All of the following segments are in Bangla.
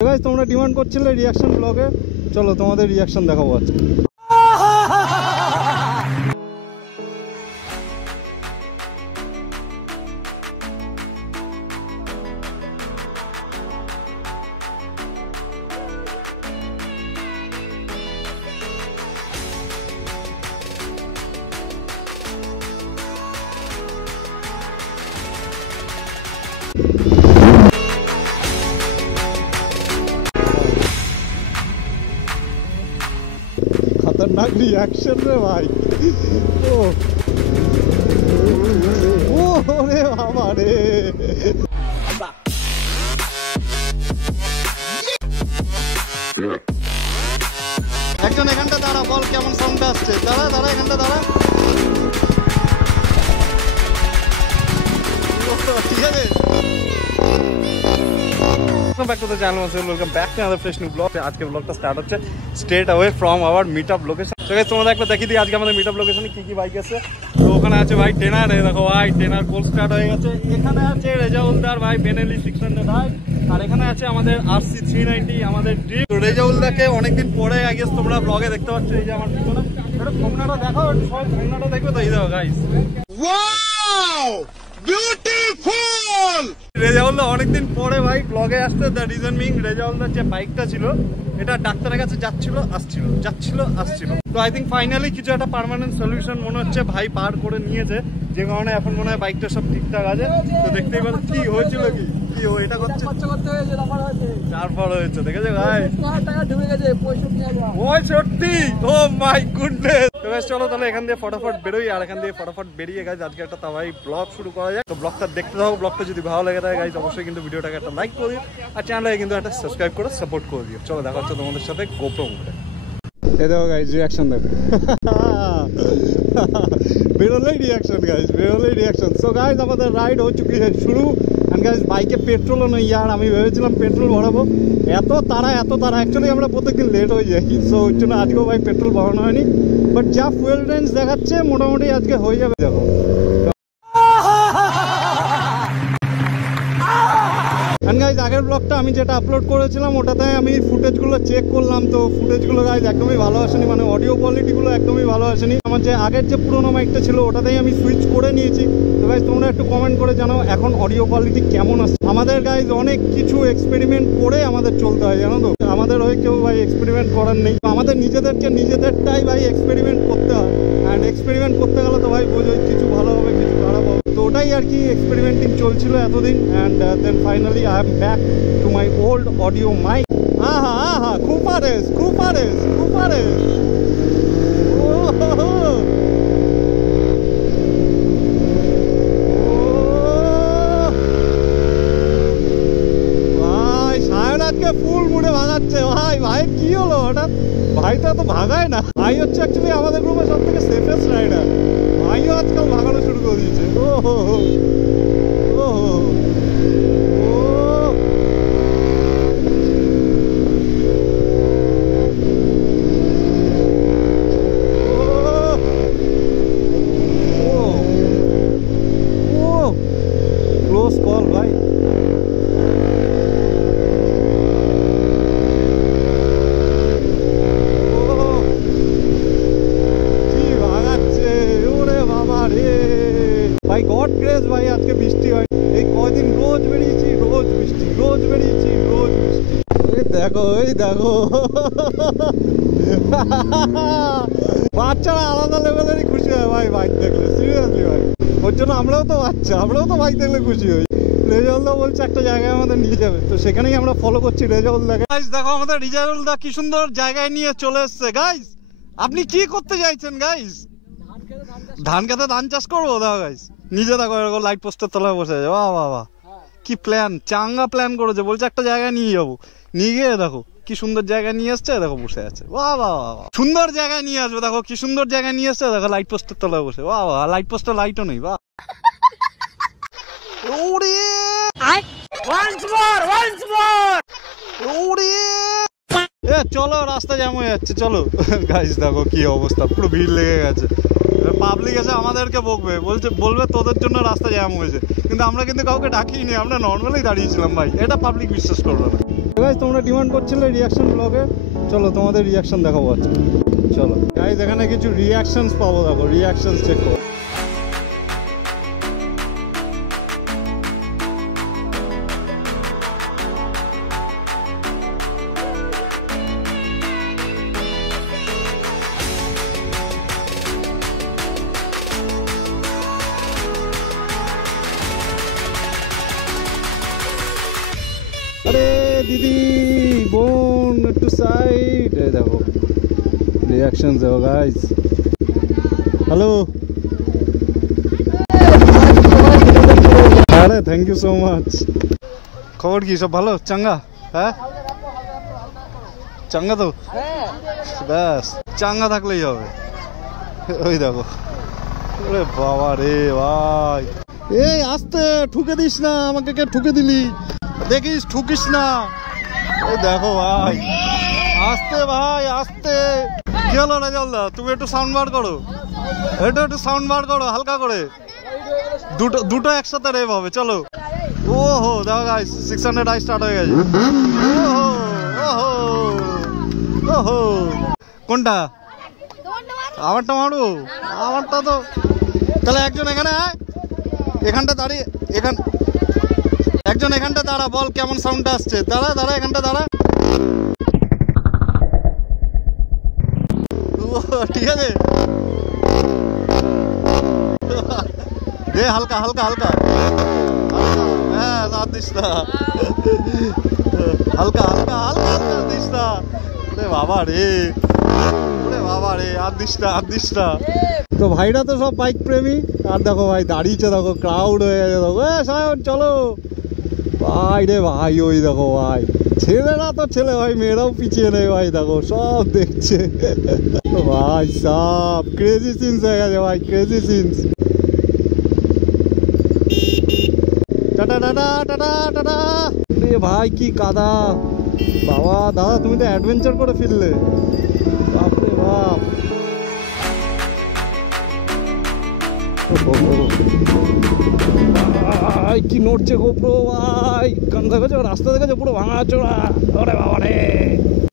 গাইস তোমরা ডিমান্ড করছিলে রিয়াকশন ব্লগে, চলো তোমাদের রিয়াকশন দেখাবো আজকে। खतरनाक रिएक्शन रे भाई। ओ रे बाबा रे। একজন এখানটা দাঁড়া, বল কেমন সাউন্ড আসছে। দাঁড়া দাঁড়া এখানটা দাঁড়া, ঠিক আছে। Back to the channel, welcome back to another fresh new vlog. আজকে ব্লগটা স্টার্ট হচ্ছে straight away from our meet up location. So guys তোমরা একবার দেখিয়ে দিই আজকে আমাদের মিট আপ লোকেশনে কি কি বাইক আছে। তো ওখানে আছে ভাই টেনার, এই দেখো ভাই টেনার কোল স্টার্ট হয়ে গেছে। এখানে আছে রেজাউলদার ভাই বেনেলি 600 আর এখানে আছে আমাদের RC 390 আমাদের ড্রিম। তো রেজাউলদাকে অনেকদিন পরে আই গেস তোমরা ব্লগে দেখতে পাচ্ছ। এই যে আমার পিছনে এটা ফোমনাটা দেখাও, সবাই ফোমনাটা দেখবে তো। এই দেখো গাইস, ওয়াও বিউটিফুল। রেজাউলদা অনেকদিন পরে ভাই ব্লগে আসছে। দ্য রিজন বিং রেজাউলদার যে বাইকটা ছিল এটা ডাক্তারের কাছে যাচ্ছিল আসছিল। তো আই থিঙ্ক ফাইনালি কিছু একটা পার্মানেন্ট সলিউশন মনে হচ্ছে ভাই পার করে নিয়েছে, যে কারণে এখন মনে হয় বাইকটা সব ঠিকঠাক আছে। তো দেখতেই পাচ্ছ কি হয়েছিল, কি এটা করছে তারপর হয়েছে, দেখেছো ভাই ওই সত্যি। ও মাই গুডনেস। তো গাইস চলো তাহলে এখান দিয়ে ফটাফট বেরোই, আর এখান দিয়ে ফটাফট বেরিয়ে গাইস আজকে একটা তাই ব্লগ শুরু করা যায়। তো ব্লগটা দেখতে থাকো, ব্লগটা যদি ভালো লাগে থাকে গাইস অবশ্যই কিন্তু ভিডিওটাকে একটা লাইক করে দিও, আর চ্যানেলটাকে কিন্তু একটা সাবস্ক্রাইব করে সাপোর্ট করে দিও। চলো দেখা হচ্ছে তোমাদের সাথে গোপ্রো মুখে। এই দেখো গাইস রিয়াকশন দেখো, বেরোলেই রিয়াকশন গাইস, বেরোলেই রিয়াকশন। সো গাইস আমাদের রাইড হয়ে চুকি শুরু। এন্ড গাইস বাইকে পেট্রোলও নেই ইয়ার, আমি ভেবেছিলাম পেট্রোল ভরাবো, এত তারা অ্যাকচুয়ালি আমরা প্রত্যেকদিন লেট হয়ে যাই। সো ওই জন্য আজকেও ভাই পেট্রোল ভরানো হয়নি, বাট যা ফুয়েল রেঞ্জ দেখাচ্ছে মোটামুটি আজকে হয়ে যাবে। দেখো গাইজ আগের ব্লগটা আমি যেটা আপলোড করেছিলাম ওটাতে আমি ফুটেজগুলো চেক করলাম, তো ফুটেজগুলো গাইজ একদমই ভালো আসেনি, মানে অডিও কোয়ালিটিগুলো একদমই ভালো আসেনি। আমার যে আগের যে পুরোনো মাইকটা ছিল ওটাতেই আমি সুইচ করে নিয়েছি। তো গাইজ তোমরা একটু কমেন্ট করে জানাও এখন অডিও কোয়ালিটি কেমন আসছে। আমাদের গাইজ অনেক কিছু এক্সপেরিমেন্ট করে আমাদের চলতে হয়, জানো তো। আমাদের হয়ে কেউ ভাই এক্সপেরিমেন্ট করার নেই, আমাদের নিজেদেরটাই ভাই এক্সপেরিমেন্ট করতে হয়। অ্যান্ড এক্সপেরিমেন্ট করতে গেলে তো ভাই বোঝোই কিছু ভালো হবে কিছু খারাপ হবে। তো ওটাই আর কি এক্সপেরিমেন্টিং চলছিল এতদিন। And then finally I am back to my old audio mic. Aha, Kupares. ভাই সায়ন আজকে ফুল মুড়ে ভাগাচ্ছে। ভাই কি হলো হঠাৎ? ভাইটা তো ভাগায় না। ভাই হচ্ছে অ্যাকচুয়ালি আমাদের গ্রুপে সব থেকে সেফেস্ট রাইডার। ভাইও আজকাল ভাগানো শুরু করে দিয়েছে। ভাই আজকে বৃষ্টি হয়, এই কয়দিন রোজ বেরিয়েছি রোজ বৃষ্টি। এই দেখো বাচ্চারা আলাদা লেভেলেরই খুশি হয় ভাই বাইক দেখলে, সিরিয়াসলি ভাই। ওর জন্য আমরাও তো বাইক দেখলে খুশি হই। রেজাউলদা বলছে একটা জায়গায় আমাদের নিয়ে যাবে, তো সেখানেই আমরা ফলো করছি রেজাউলদাকে। গাইস দেখো আমাদের রেজাউলদা কি সুন্দর জায়গায় নিয়ে চলে এসছে। গাইস আপনি কি করতে চাইছেন গাইস? ধান খেতে ধান চাষ করবো। দেখো গাইস নিজে দেখো এরকম লাইট পোস্টের তলায় বসে আছে। বাহ কি প্ল্যান, চাঙ্গা প্ল্যান করেছে। বলছে একটা জায়গায় নিয়ে যাবো, নিয়ে গিয়ে দেখো কি সুন্দর জায়গায় নিয়ে আসছে। দেখো বসে আছে, বাহ সুন্দর জায়গায় নিয়ে আসবে। দেখো কি সুন্দর জায়গায় নিয়ে আসছে, দেখো লাইট পোস্টের তলায় বসে। বাহ লাইট পোস্টে লাইটও নেই। বাহ চলো রাস্তা জ্যাম হয়ে যাচ্ছে, চলো। গাইস দেখো কি অবস্থা, পুরো ভিড় লেগে গেছে। পাবলিক এসে আমাদেরকে বলবে তোদের জন্য রাস্তা জ্যাম হয়েছে, কিন্তু আমরা কিন্তু কাউকে ডাকিনি, আমরা নর্মালি দাঁড়িয়েছিলাম ভাই। এটা পাবলিক বিশ্বাস করবে না। গাইস তোমরা ডিমান্ড করছিলে রিয়াকশন ব্লগে, চলো তোমাদের রিয়াকশন দেখাবো আজকে। চলো গাইস এখানে কিছু রিয়াকশনস পাবো, দেখো রিয়াকশনস চেক করো। আরে দিদি বোন একটু সাইড, দেখো রিয়াকশন দেখো গাইস। হ্যালো, আরে থ্যাংক ইউ সো মাচ। খবর কি সব ভালো? চাঙ্গা? হ্যাঁ চাঙ্গা তো, ব্যাস চাঙ্গা থাকলেই হবে। ওই দেখো, ওরে বাবা রে ভাই, এই আস্তে ঠুকে দিস না আমাকে, কে ঠুকে দিলি দেখিস, ঠুকিস না। ওই দেখো ভাই, আস্তে ভাই আস্তে। কি হলো রাজালদা, তুমি একটু সাউন্ড বার করো, একটু সাউন্ড বার করো হালকা করে, দুটো একসাথে রেপ হবে। চলো। ওহো দেখো গাইস 600 আই স্টার্ট হয়ে গেছে। ওহো ওহো ওহো, কোনটা? আমারটা মারবো? আমারটা তো তাহলে একজন এখানে আয়, এখানটা দাঁড়িয়ে, একজন এখানটা দাঁড়া, বল কেমন সাউন্ডটা আসছে। দাঁড়া দাঁড়া, এখানটা দাঁড়া। ঠিক আছে, দে হালকা হালকা হালকা, হ্যাঁ আর দিস না, হালকা হালকা হালকা হালকা দিস না। ওরে বাবা রে, ওরে বাবা রে, আর দিস না আর দিস না। তো ভাইরা তো সব বাইক প্রেমী, আর দেখো ভাই দাঁড়িয়েছে, দেখো ক্রাউড হয়ে গেছে, দেখো সায়ন চলো ভাই রে ভাই। ওই দেখো ভাই, ছেলেরা তো ছেলে ভাই, মেয়েরাও পিছিয়ে নেই ভাই, দেখো সব দেখছে ভাই। সব ক্রেজি সিনস হয়ে গেছে ভাই, crazy scenes. Tata tata tata tata. রে ভাই কি কাদা বাবা, দাদা তুমি তো অ্যাডভেঞ্চার করে ফিরলে, বাপরে বাপ। ভাই কি নড়ছে গোপ্রো ভাই, কান দেখেছো, রাস্তা দেখেছো পুরো ভাঙা চোরা। ওরে বাবা রে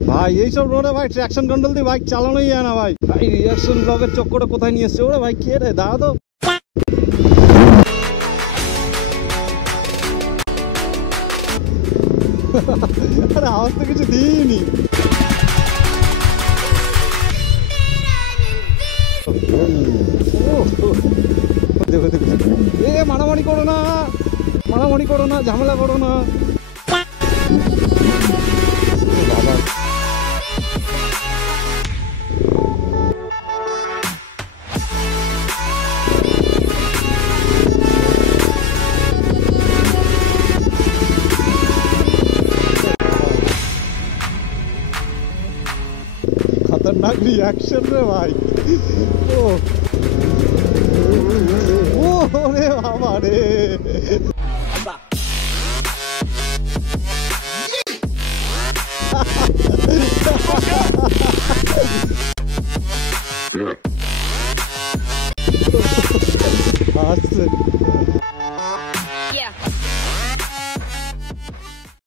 ভাই, এইসব রোডে ভাই ট্র্যাকশন কন্ট্রোল দিয়ে বাইক চালানোই যায় না ভাই। ভাই রিয়াকশন ব্লগের চক্করে কোথায় নিয়ে এসছে ওরে ভাই, কে রে দাঁড়া তো। আরে আওয়াজ তো কিছু দিইনি। দেখো দেখো, এ মারামারি করো না, মারামারি করো না, ঝামেলা করো না। বাবা खतरनाक रिएक्शन रे भाई। ओ